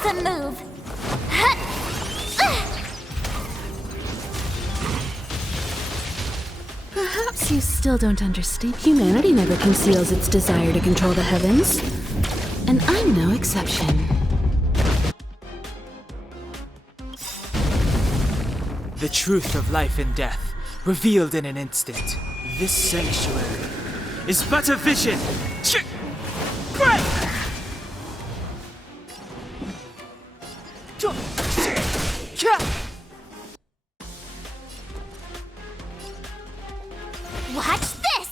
awesome move! Perhaps you still don't understand. Humanity never conceals its desire to control the heavens. And I'm no exception. The truth of life and death, revealed in an instant. This sanctuary is but a vision. Watch this!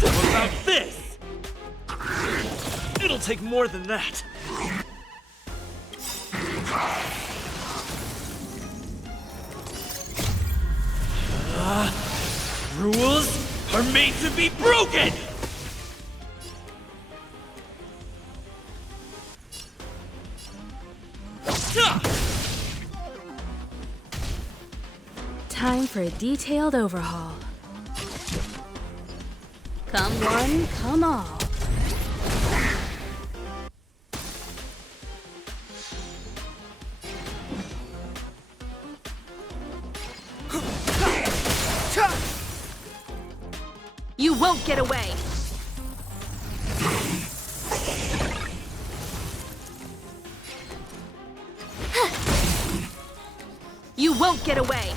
What about this? It'll take more than that. Rules are made to be broken! Time for a detailed overhaul. Come one, come all. You won't get away! You won't get away!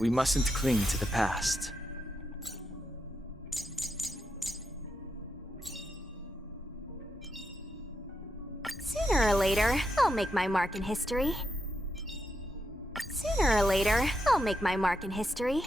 We mustn't cling to the past. Sooner or later, I'll make my mark in history. Sooner or later, I'll make my mark in history.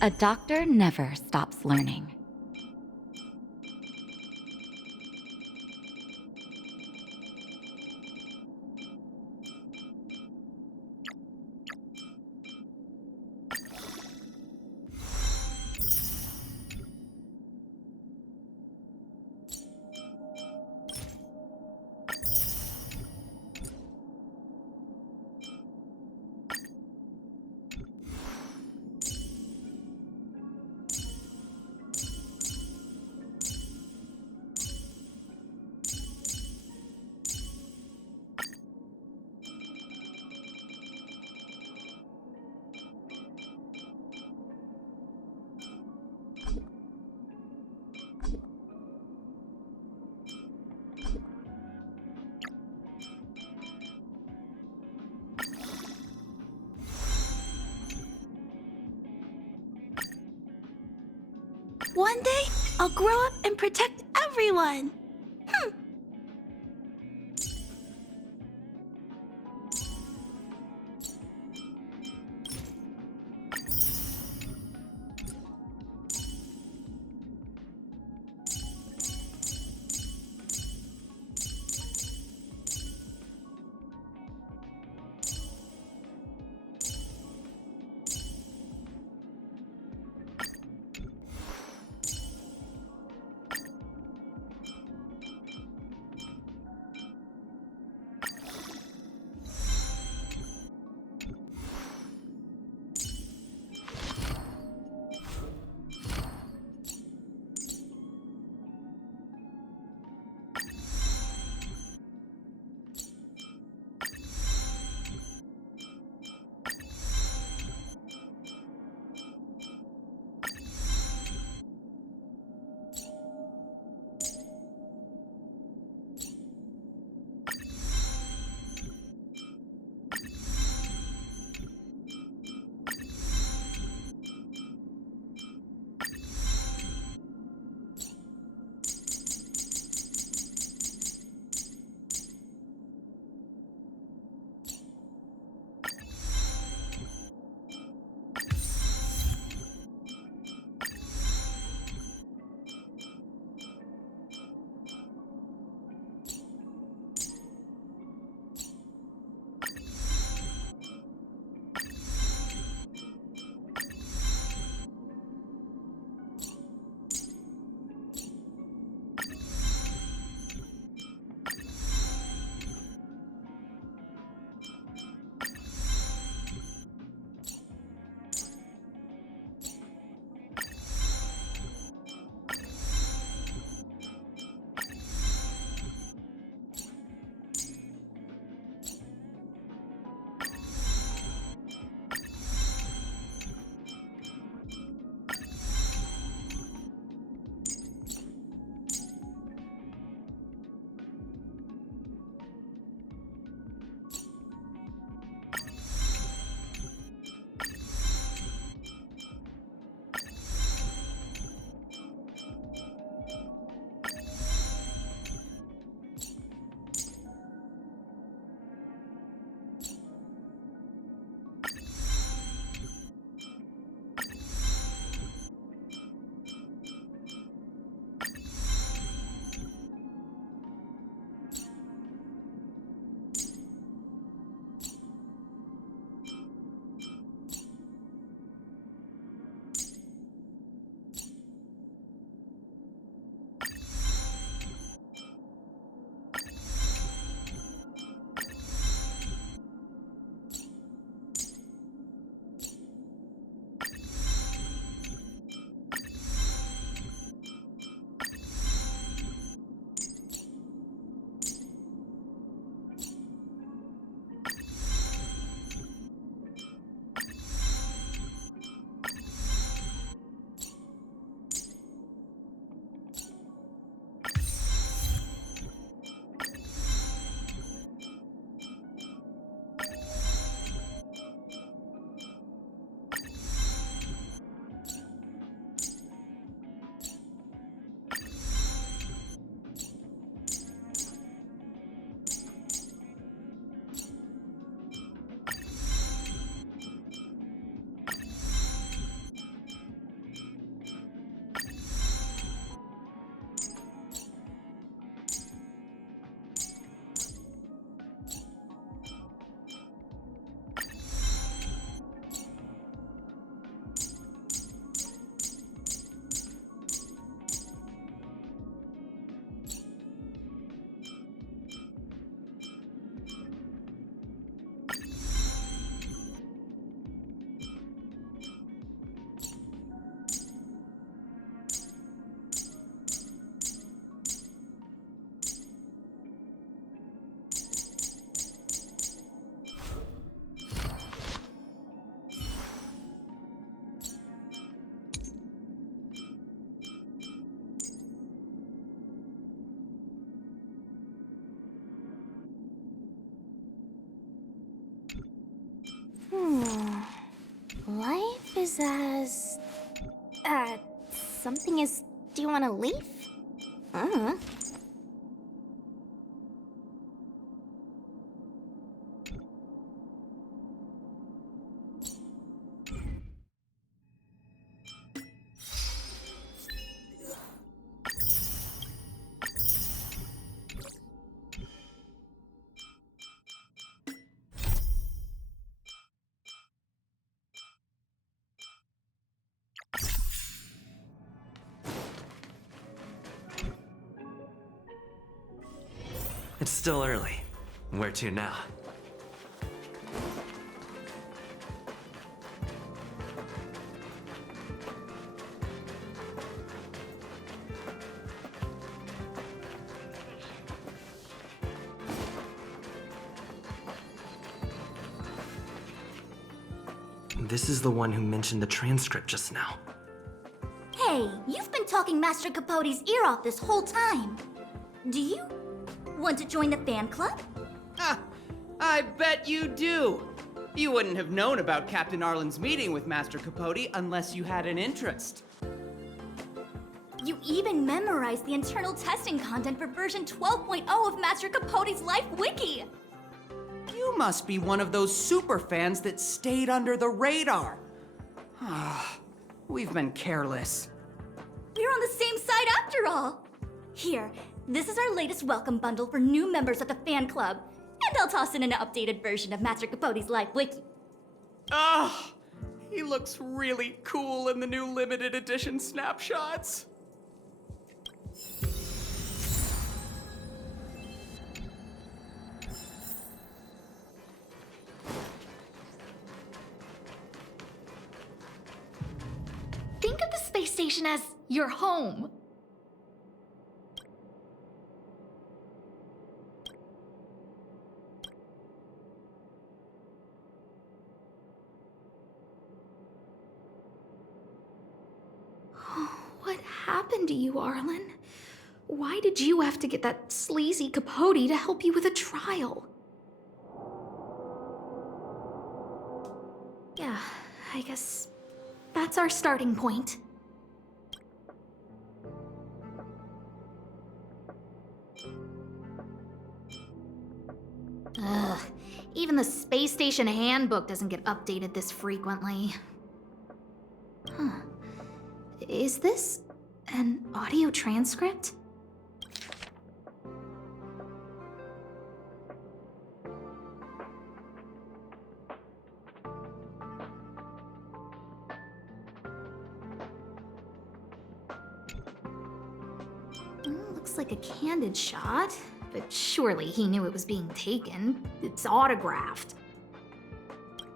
A doctor never stops learning. One day, I'll grow up and protect everyone. appears as... something is... Do you want to leave? It's still early. Where to now? This is the one who mentioned the transcript just now. Hey, you've been talking Master Capote's ear off this whole time. Do you want to join the fan club? Ah, I bet you do. You wouldn't have known about Captain Arlen's meeting with Master Capote unless you had an interest. You even memorized the internal testing content for version 12.0 of Master Capote's Life Wiki. You must be one of those super fans that stayed under the radar. Ah, we've been careless. We're on the same side after all. Here, this is our latest welcome bundle for new members of the fan club. And I'll toss in an updated version of Master Capote's Life Wiki. Ah, he looks really cool in the new limited edition snapshots. Think of the space station as your home. What happened to you, Arlen? Why did you have to get that sleazy Capote to help you with a trial? Yeah, I guess that's our starting point. Ugh, even the space station handbook doesn't get updated this frequently. Huh. Is this an audio transcript? Looks like a candid shot, but surely he knew it was being taken. It's autographed.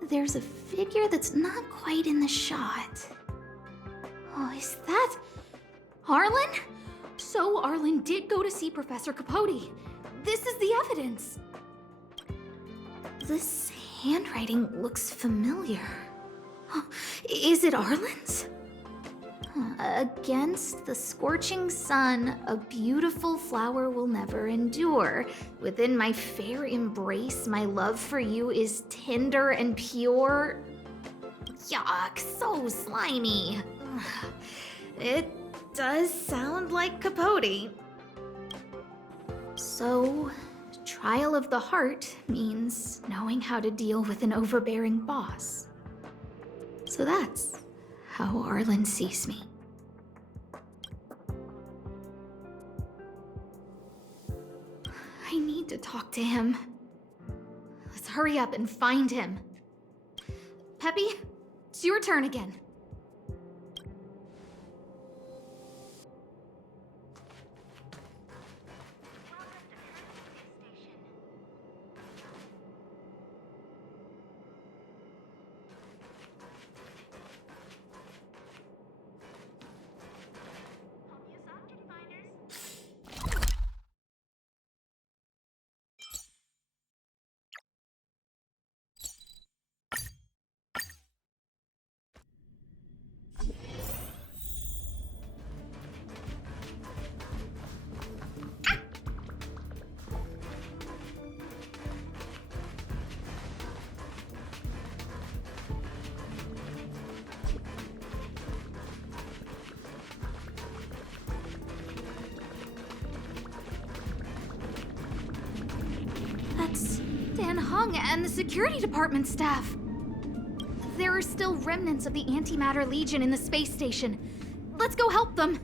There's a figure that's not quite in the shot. Oh, is that Arlen? So Arlen did go to see Professor Capote. This is the evidence. This handwriting looks familiar. Is it Arlen's? Against the scorching sun, a beautiful flower will never endure. Within my fair embrace, my love for you is tender and pure. Yuck, so slimy. It does sound like Capote. So, trial of the heart means knowing how to deal with an overbearing boss. So that's how Arlen sees me. I need to talk to him. Let's hurry up and find him. Peppy, it's your turn again. That's Dan Hung and the security department staff. There are still remnants of the Antimatter Legion in the space station. Let's go help them.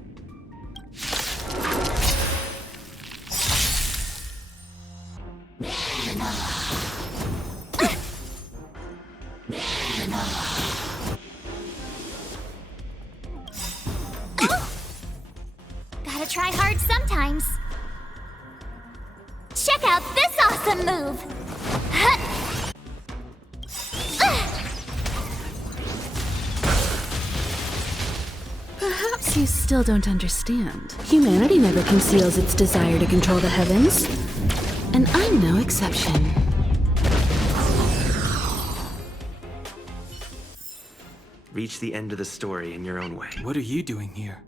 Gotta try hard sometimes. Check out this awesome move! Perhaps you still don't understand. Humanity never conceals its desire to control the heavens. And I'm no exception. Reach the end of the story in your own way. What are you doing here?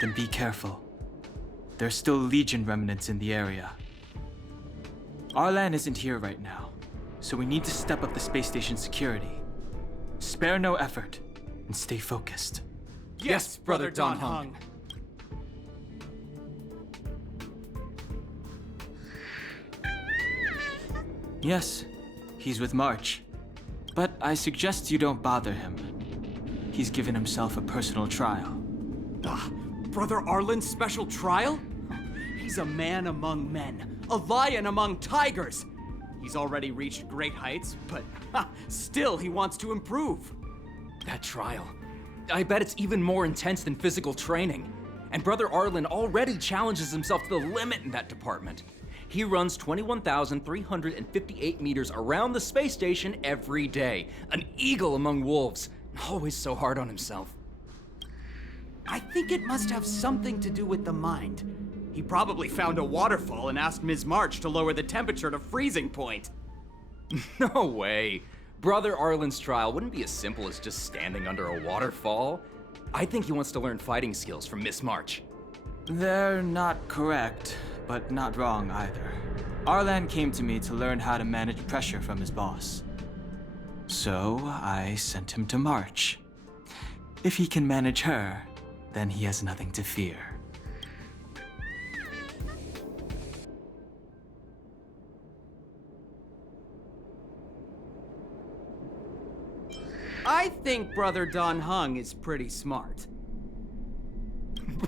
Then be careful. There's still Legion remnants in the area. Arlan isn't here right now, so we need to step up the space station security. Spare no effort, and stay focused. Yes, Brother Don Hung. Yes, he's with March. But I suggest you don't bother him. He's given himself a personal trial. Brother Arlen's special trial? He's a man among men, a lion among tigers. He's already reached great heights, but still he wants to improve. That trial. I bet it's even more intense than physical training. And Brother Arlen already challenges himself to the limit in that department. He runs 21,358 meters around the space station every day. An eagle among wolves. Always so hard on himself. I think it must have something to do with the mind. He probably found a waterfall and asked Ms. March to lower the temperature to freezing point. No way. Brother Arlen's trial wouldn't be as simple as just standing under a waterfall. I think he wants to learn fighting skills from Miss March. They're not correct, but not wrong either. Arlan came to me to learn how to manage pressure from his boss. So I sent him to March. If he can manage her, then he has nothing to fear. I think Brother Don Hung is pretty smart.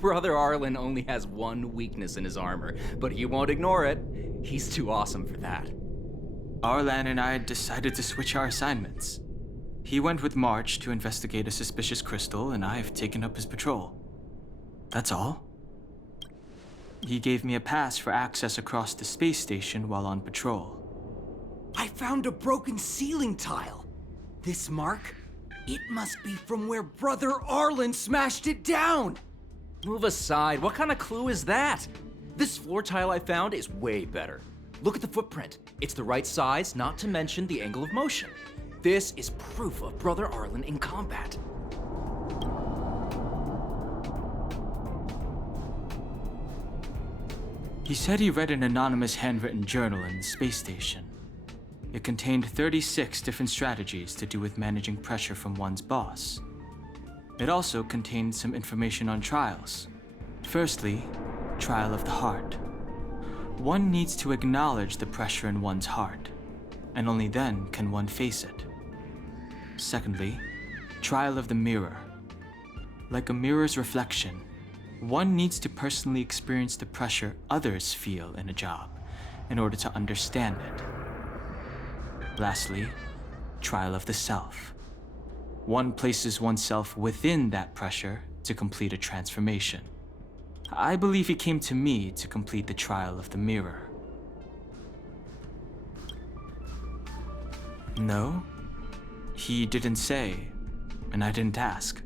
Brother Arlen only has one weakness in his armor, but he won't ignore it. He's too awesome for that. Arlan and I decided to switch our assignments. He went with March to investigate a suspicious crystal, and I've taken up his patrol. That's all. He gave me a pass for access across the space station while on patrol. I found a broken ceiling tile. This mark? It must be from where Brother Arlen smashed it down! Move aside. What kind of clue is that? This floor tile I found is way better. Look at the footprint. It's the right size, not to mention the angle of motion. This is proof of Brother Arlen in combat. He said he read an anonymous handwritten journal in the space station. It contained 36 different strategies to do with managing pressure from one's boss. It also contained some information on trials. Firstly, trial of the heart. One needs to acknowledge the pressure in one's heart, and only then can one face it. Secondly, trial of the mirror. Like a mirror's reflection, one needs to personally experience the pressure others feel in a job in order to understand it. Lastly, trial of the self. One places oneself within that pressure to complete a transformation. I believe he came to me to complete the trial of the mirror. No, he didn't say, and I didn't ask.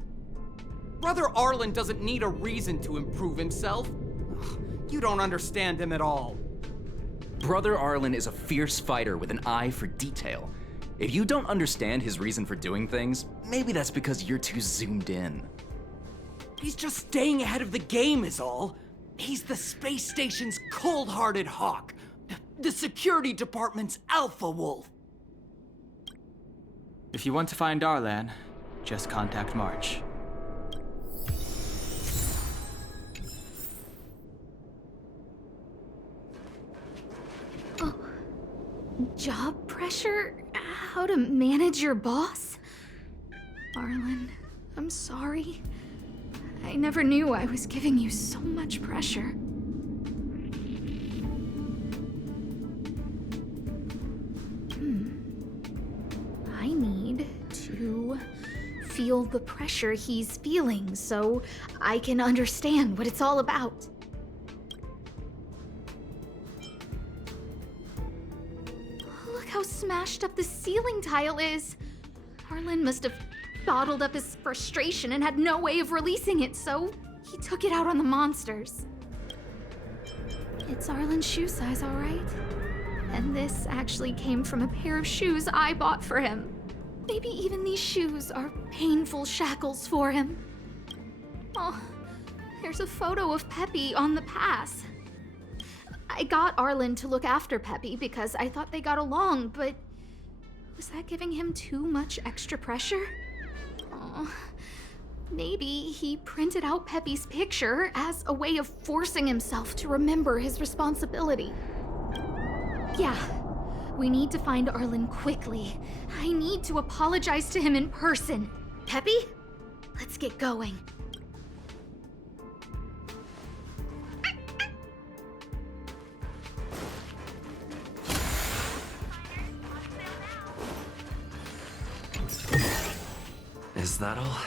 Brother Arlen doesn't need a reason to improve himself. You don't understand him at all. Brother Arlen is a fierce fighter with an eye for detail. If you don't understand his reason for doing things, maybe that's because you're too zoomed in. He's just staying ahead of the game is all. He's the space station's cold-hearted hawk. The security department's alpha wolf. If you want to find Arlan, just contact March. job pressure? How to manage your boss? Arlen, I'm sorry. I never knew I was giving you so much pressure. I need to feel the pressure he's feeling so I can understand what it's all about. Look how smashed up the ceiling tile is. Arlen must have bottled up his frustration and had no way of releasing it, so he took it out on the monsters. It's Arlen's shoe size, all right? And this actually came from a pair of shoes I bought for him. Maybe even these shoes are painful shackles for him. Oh, there's a photo of Peppy on the pass. I got Arlen to look after Peppy because I thought they got along, but was that giving him too much extra pressure? Oh, maybe he printed out Peppy's picture as a way of forcing himself to remember his responsibility. Yeah, we need to find Arlen quickly. I need to apologize to him in person. Peppy, let's get going. Is that all?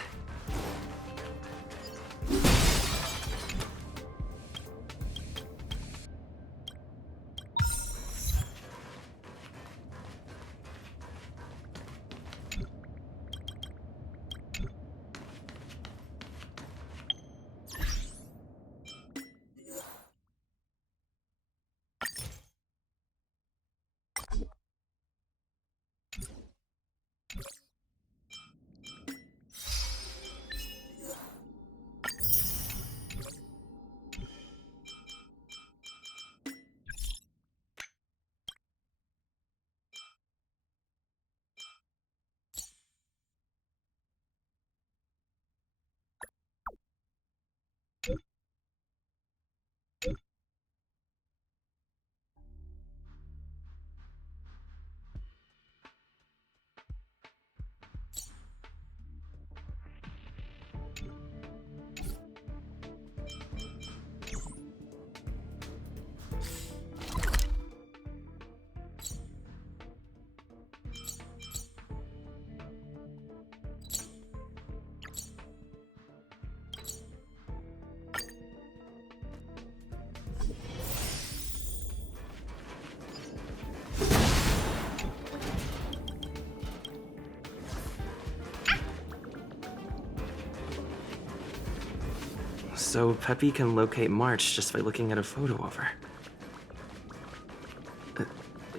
So Peppy can locate March just by looking at a photo of her.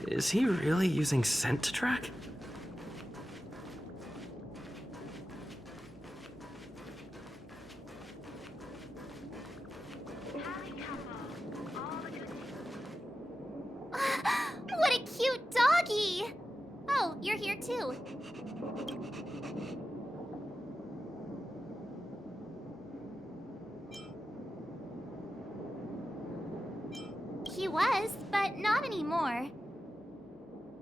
Is he really using scent to track? What a cute doggy! Oh, you're here too. He was, but not anymore.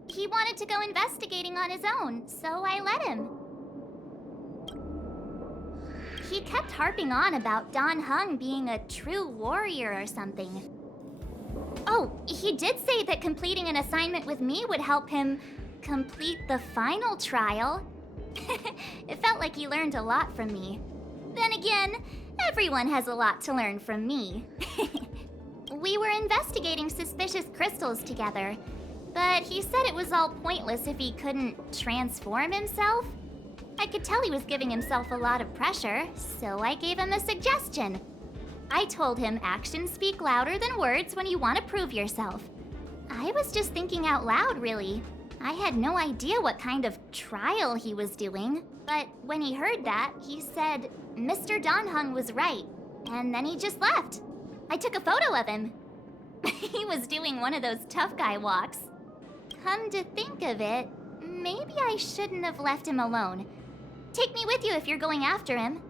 He wanted to go investigating on his own, so I let him. He kept harping on about Dan Heng being a true warrior or something. Oh, he did say that completing an assignment with me would help him complete the final trial. It felt like he learned a lot from me. Then again, everyone has a lot to learn from me. We were investigating suspicious crystals together, but he said it was all pointless if he couldn't transform himself. I could tell he was giving himself a lot of pressure, so I gave him a suggestion. I told him actions speak louder than words when you want to prove yourself. I was just thinking out loud, really. I had no idea what kind of trial he was doing, but when he heard that, he said Mr. Dan Heng was right, and then he just left. I took a photo of him. He was doing one of those tough guy walks. Come to think of it, maybe I shouldn't have left him alone. Take me with you if you're going after him.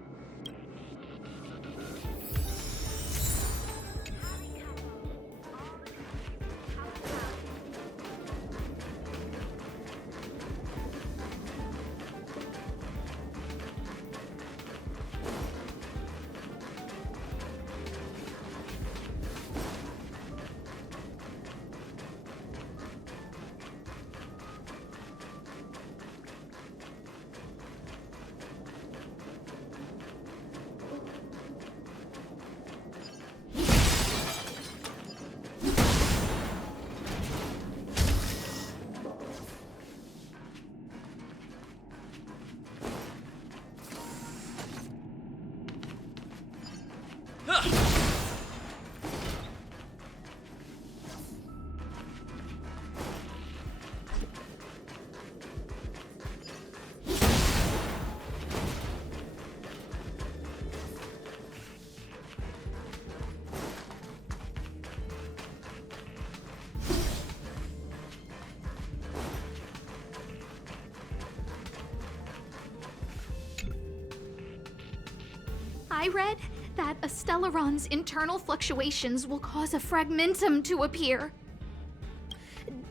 I read that a Stellaron's internal fluctuations will cause a fragmentum to appear.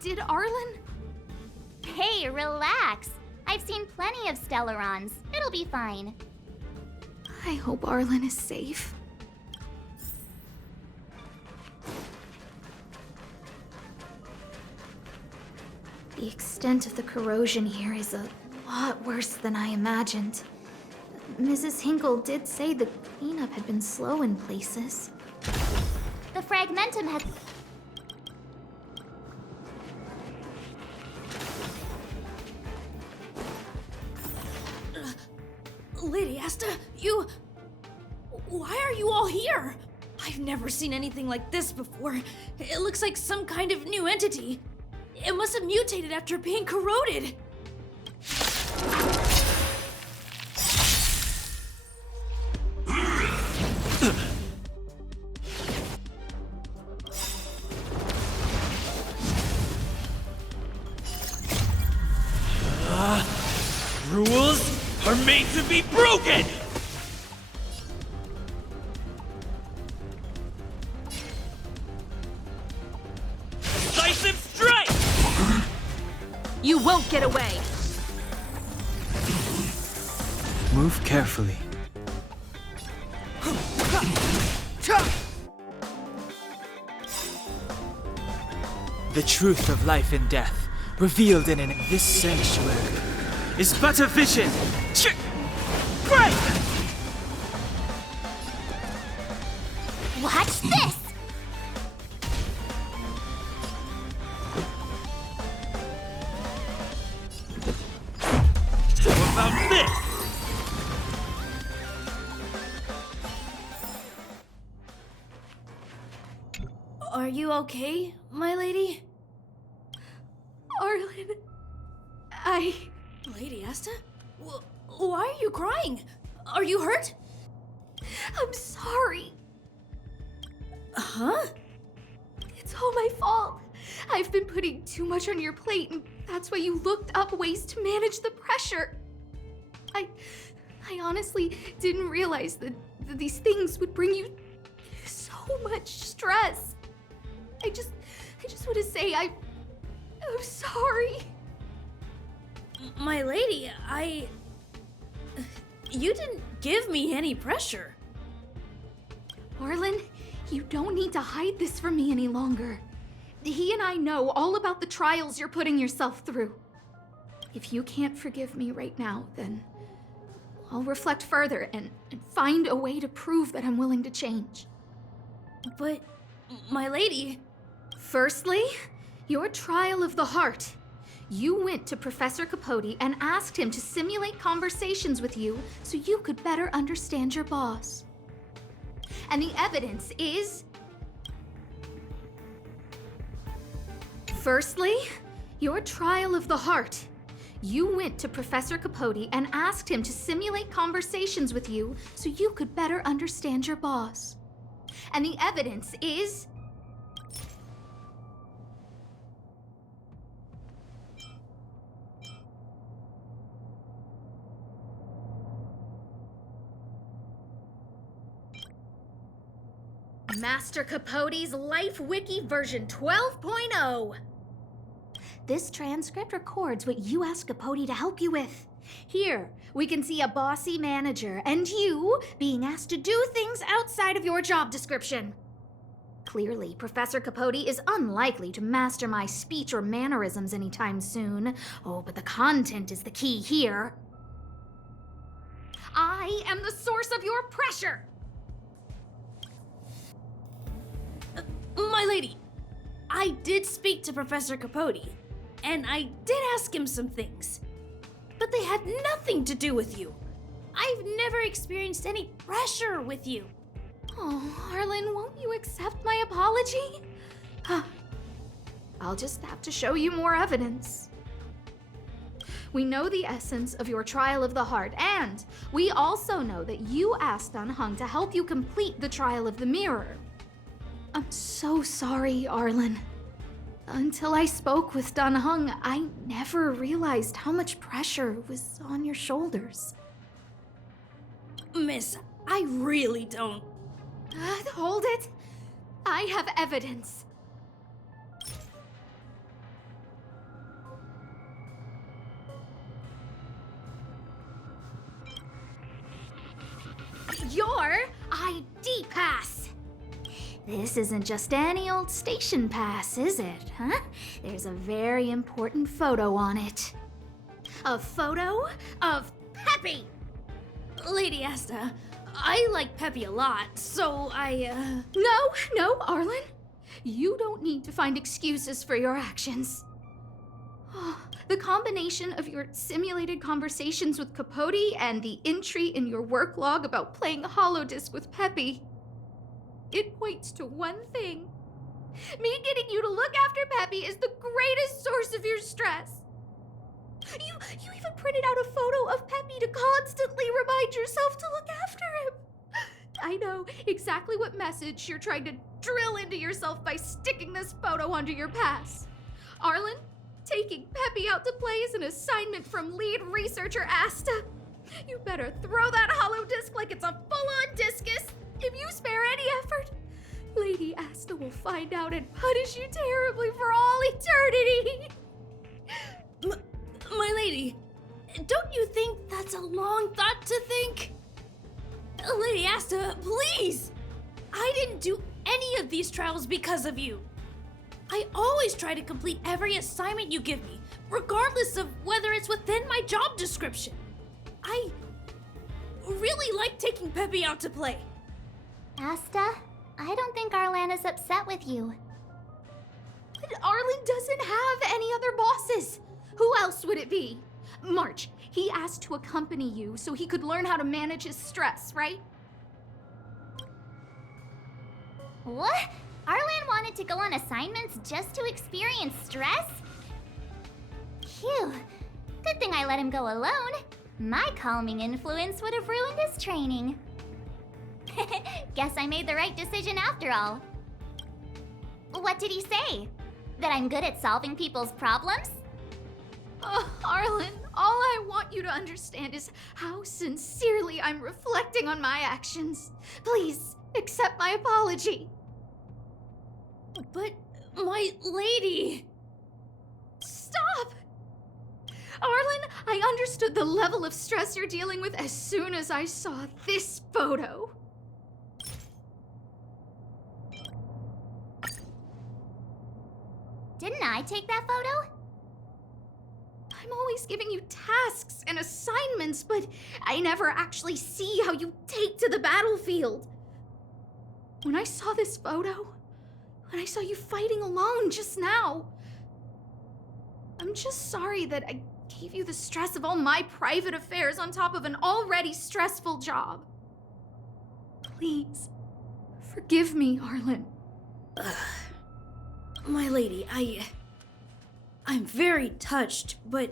Did Arlen? Hey, relax. I've seen plenty of Stellarons. It'll be fine. I hope Arlen is safe. The extent of the corrosion here is a lot worse than I imagined. Mrs. Hinkle did say the cleanup had been slow in places. The fragmentum has... Lady Asta, you... Why are you all here? I've never seen anything like this before. It looks like some kind of new entity. It must have mutated after being corroded. Rules are made to be broken! Decisive strike! You won't get away! Move carefully. The truth of life and death, revealed in this sanctuary, is but a vision. Break! Watch this! How about this? Are you okay, my lady? Arlen, Lady Asta? Why are you crying? Are you hurt? I'm sorry. Huh? It's all my fault. I've been putting too much on your plate, and that's why you looked up ways to manage the pressure. I honestly didn't realize that these things would bring you so much stress. I just want to say I'm sorry. My lady, You didn't give me any pressure. Arlen, you don't need to hide this from me any longer. He and I know all about the trials you're putting yourself through. If you can't forgive me right now, then I'll reflect further and find a way to prove that I'm willing to change. But, my lady... Firstly, your trial of the heart. You went to Professor Capote and asked him to simulate conversations with you so you could better understand your boss. And the evidence is... Firstly, your trial of the heart. You went to Professor Capote and asked him to simulate conversations with you so you could better understand your boss. And the evidence is... Master Capote's Life Wiki version 12.0. This transcript records what you asked Capote to help you with. Here, we can see a bossy manager and you being asked to do things outside of your job description. Clearly, Professor Capote is unlikely to master my speech or mannerisms anytime soon. Oh, but the content is the key here. I am the source of your pressure! My lady, I did speak to Professor Capote, and I did ask him some things. But they had nothing to do with you. I've never experienced any pressure with you. Oh, Arlen, won't you accept my apology? I'll just have to show you more evidence. We know the essence of your trial of the heart, and we also know that you asked Dunhung to help you complete the trial of the mirror. I'm so sorry, Arlen. Until I spoke with Dunhung, I never realized how much pressure was on your shoulders. Miss, I really don't. Hold it. I have evidence. Your ID pass. This isn't just any old station pass, is it, huh? There's a very important photo on it. A photo of Peppy! Lady Asta, I like Peppy a lot, so No, Arlen. You don't need to find excuses for your actions. The combination of your simulated conversations with Capote and the entry in your work log about playing holodisc with Peppy, it points to one thing. Me getting you to look after Peppy is the greatest source of your stress. You even printed out a photo of Peppy to constantly remind yourself to look after him. I know exactly what message you're trying to drill into yourself by sticking this photo onto your pass. Arlen, taking Peppy out to play is an assignment from lead researcher Asta. You better throw that holodisc like it's a full-on discus. If you spare any effort, Lady Asta will find out and punish you terribly for all eternity. My lady, don't you think that's a long thought to think? Lady Asta, please! I didn't do any of these trials because of you. I always try to complete every assignment you give me, regardless of whether it's within my job description. I really like taking Peppy out to play. Asta, I don't think Arlan is upset with you. But Arlen doesn't have any other bosses. Who else would it be? March, he asked to accompany you so he could learn how to manage his stress, right? What? Arlan wanted to go on assignments just to experience stress? Phew. Good thing I let him go alone. My calming influence would have ruined his training. Guess I made the right decision after all. What did he say? That I'm good at solving people's problems? Arlen, all I want you to understand is how sincerely I'm reflecting on my actions. Please, accept my apology. But, my lady... Stop! Arlen, I understood the level of stress you're dealing with as soon as I saw this photo. Didn't I take that photo? I'm always giving you tasks and assignments, but I never actually see how you take to the battlefield. When I saw this photo, when I saw you fighting alone just now, I'm just sorry that I gave you the stress of all my private affairs on top of an already stressful job. Please, forgive me, Arlen. My lady, I'm very touched, but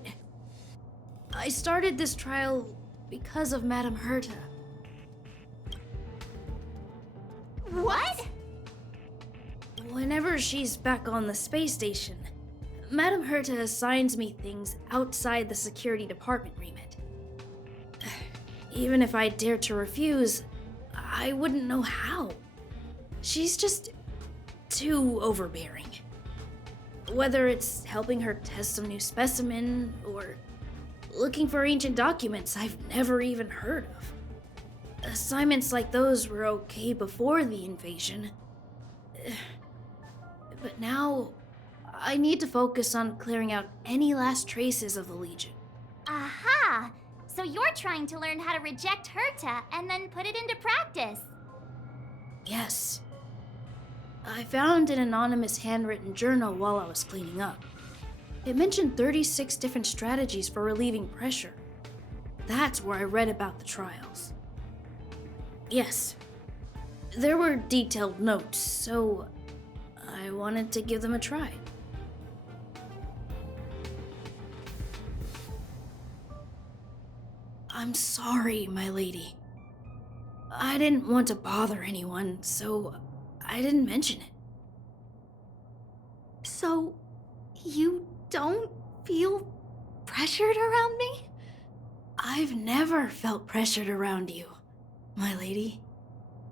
I started this trial because of Madame Herta. What? Whenever she's back on the space station, Madame Herta assigns me things outside the security department remit. Even if I dared to refuse, I wouldn't know how. She's just too overbearing. Whether it's helping her test some new specimen, or looking for ancient documents I've never even heard of. Assignments like those were okay before the invasion. But now, I need to focus on clearing out any last traces of the Legion. Aha! So you're trying to learn how to reject Herta and then put it into practice. Yes. I found an anonymous handwritten journal while I was cleaning up. It mentioned 36 different strategies for relieving pressure. That's where I read about the trials. Yes. There were detailed notes, so I wanted to give them a try. I'm sorry, my lady. I didn't want to bother anyone, so I didn't mention it. So, you don't feel pressured around me? I've never felt pressured around you. my lady.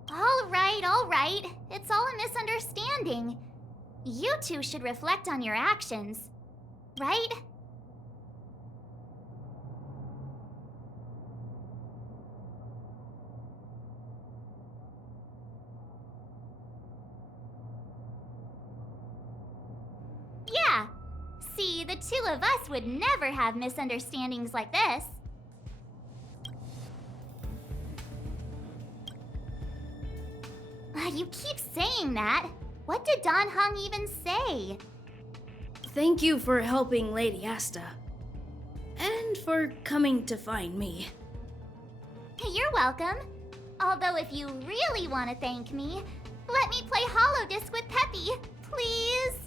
All right. It's all a misunderstanding. You two should reflect on your actions, right? Yeah. See, the two of us would never have misunderstandings like this. You keep saying that. What did Don Hung even say? Thank you for helping Lady Asta. And for coming to find me. You're welcome. Although if you really want to thank me, let me play Hollow Disc with Peppy, please.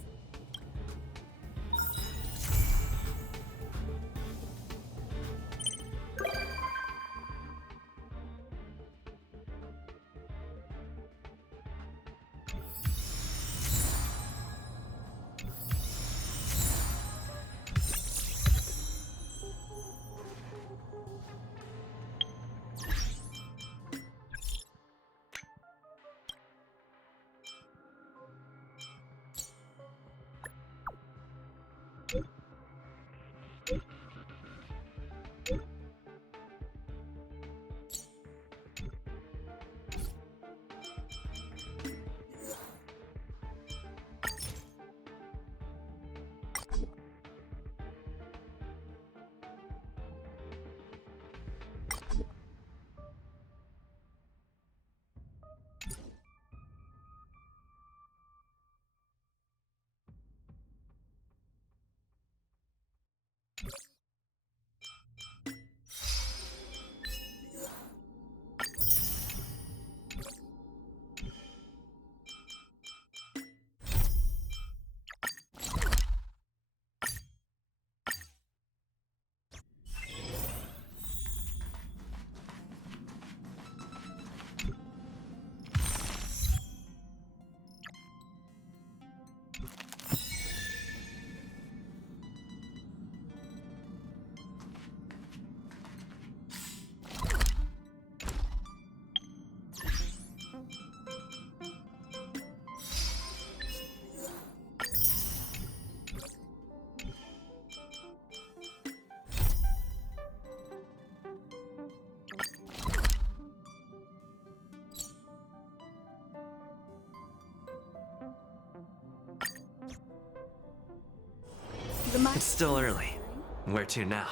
It's still early. Where to now?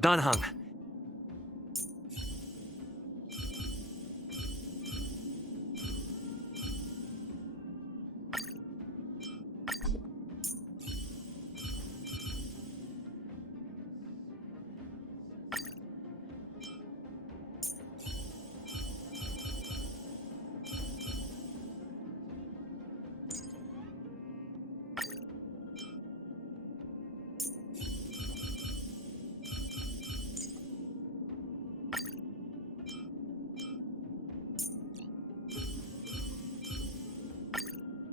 Dan Heng.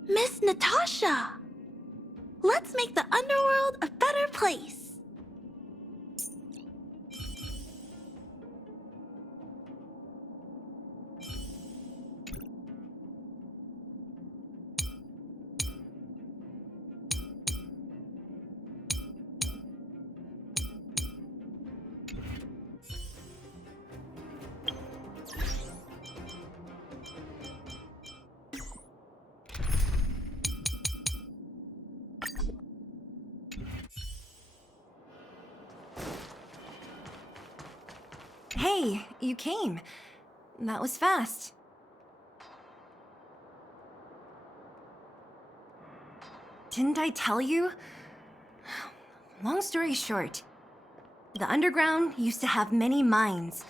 Miss Natasha! Let's make the underworld a better place. Hey, you came. That was fast. Didn't I tell you? Long story short, the underground used to have many mines.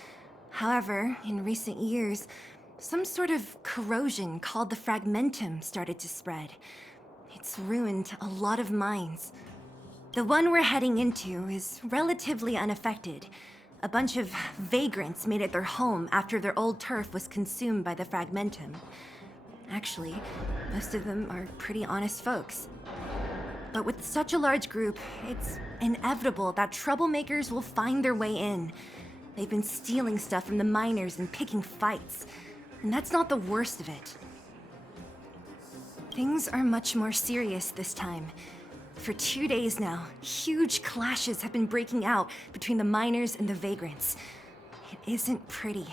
However, in recent years, some sort of corrosion called the fragmentum started to spread. It's ruined a lot of mines. The one we're heading into is relatively unaffected. A bunch of vagrants made it their home after their old turf was consumed by the fragmentum. Actually, most of them are pretty honest folks. But with such a large group, it's inevitable that troublemakers will find their way in. They've been stealing stuff from the miners and picking fights. And that's not the worst of it. Things are much more serious this time. For 2 days now, huge clashes have been breaking out between the miners and the vagrants. It isn't pretty.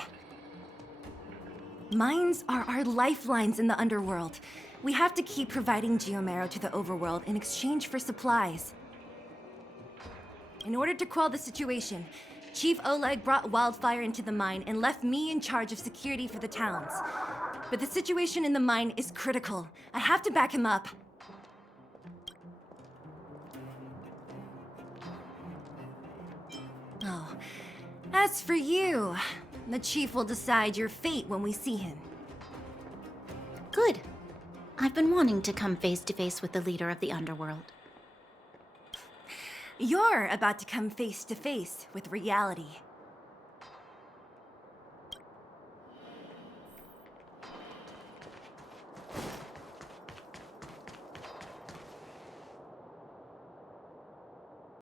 Mines are our lifelines in the underworld. We have to keep providing geomarrow to the overworld in exchange for supplies. In order to quell the situation, Chief Oleg brought wildfire into the mine and left me in charge of security for the towns. But the situation in the mine is critical. I have to back him up. Oh, as for you, the Chief will decide your fate when we see him. Good. I've been wanting to come face to face with the leader of the underworld. You're about to come face to face with reality.